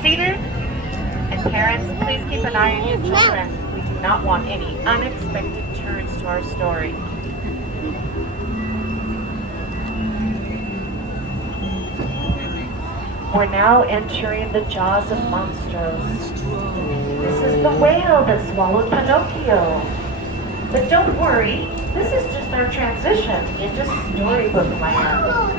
seated. And parents, please keep an eye on your children. We do not want any unexpected turns to our story. We're now entering the jaws of monsters. This is the whale that swallowed Pinocchio. But don't worry, this is just our transition into Storybook land.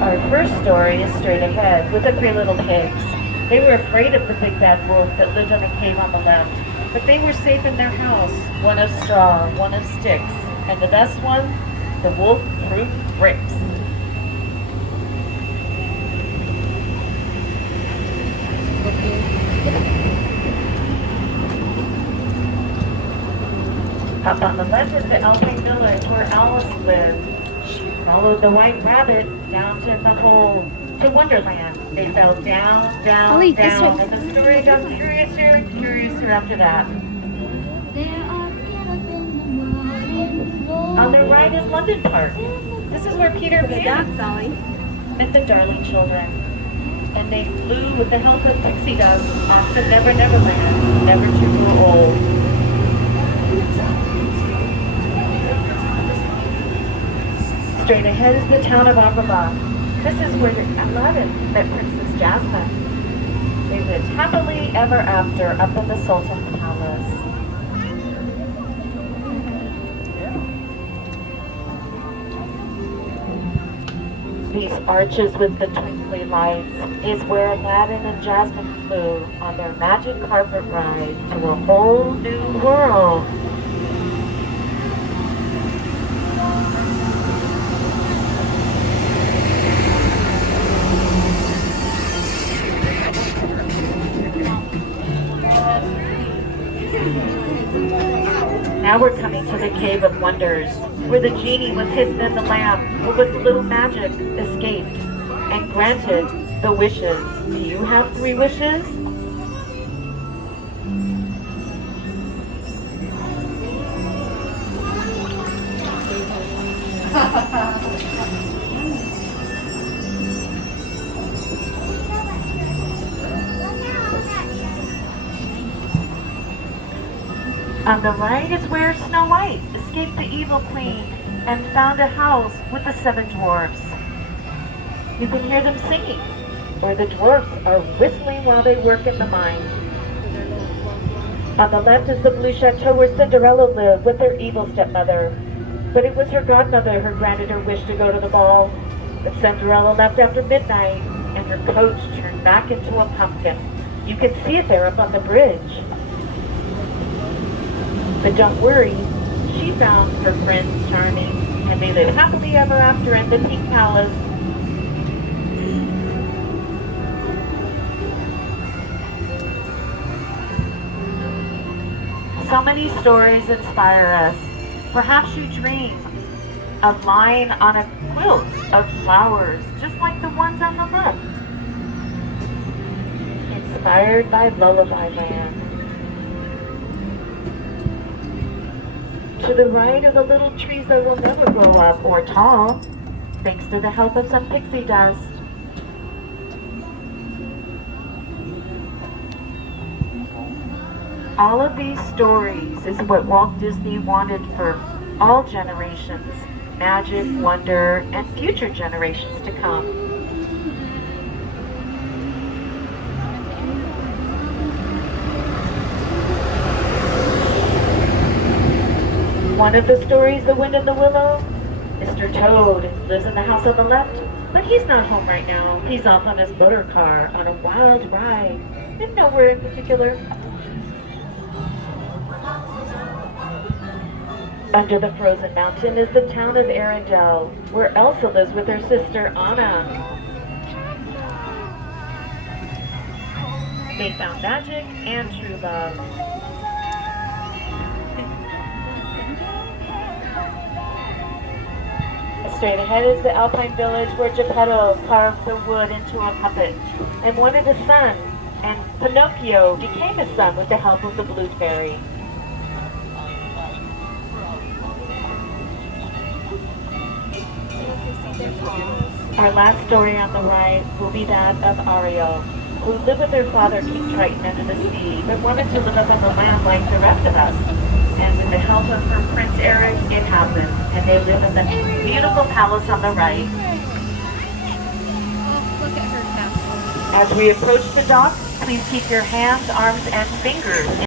Our first story is straight ahead with the three little pigs. They were afraid of the big bad wolf that lived in a cave on the left, but they were safe in their house, one of straw, one of sticks, and the best one, the wolf-proof bricks. Up on the left is the Alpine village where Alice lived. She followed the white rabbit down to the hole, to Wonderland. They fell down, down, down, and the story got curiouser and curiouser after that. On their right is London Park. This is where Peter Pan met the darling children. And they flew with the help of pixie dust off to Never Never Land, never to grow old. Straight ahead is the town of Agrabah. This is where Aladdin met Princess Jasmine. They lived happily ever after up in the Sultan's palace. These arches with the twinkly lights is where Aladdin and Jasmine flew on their magic carpet ride to a whole new world. Now we're coming to the Cave of Wonders, where the genie was hidden in the lamp, who with little magic escaped and granted the wishes. Do you have 3 wishes? On the right is where Snow White escaped the evil queen and found a house with the 7 dwarfs. You can hear them singing, or the dwarfs are whistling while they work in the mine. On the left is the blue chateau where Cinderella lived with her evil stepmother. But it was her godmother who granted her wish to go to the ball. But Cinderella left after midnight, and her coach turned back into a pumpkin. You can see it there up on the bridge. But don't worry, she found her Prince Charming, and they live happily ever after in the Pink Palace. So many stories inspire us. Perhaps you dream of lying on a quilt of flowers, just like the ones on the left. Inspired by Lullaby Land. To the right are the little trees that will never grow up or tall, thanks to the help of some pixie dust. All of these stories is what Walt Disney wanted for all generations, magic, wonder, and future generations to come. One of the stories, The Wind in the Willow, Mr. Toad lives in the house on the left, but he's not home right now. He's off on his motor car on a wild ride, and nowhere in particular. Under the frozen mountain is the town of Arendelle, where Elsa lives with her sister Anna. They found magic and true love. Straight ahead is the Alpine village where Geppetto carved the wood into a puppet and wanted a son, And Pinocchio became a son with the help of the Blue Fairy. Our last story on the right will be that of Ariel, who lived with her father, King Triton, under the sea, but wanted to live up on the land like the rest of us. And with the help of her Prince Eric, it happened. And they live in the beautiful palace on the right. Look at her castle. As we approach the dock, please keep your hands, arms, and fingers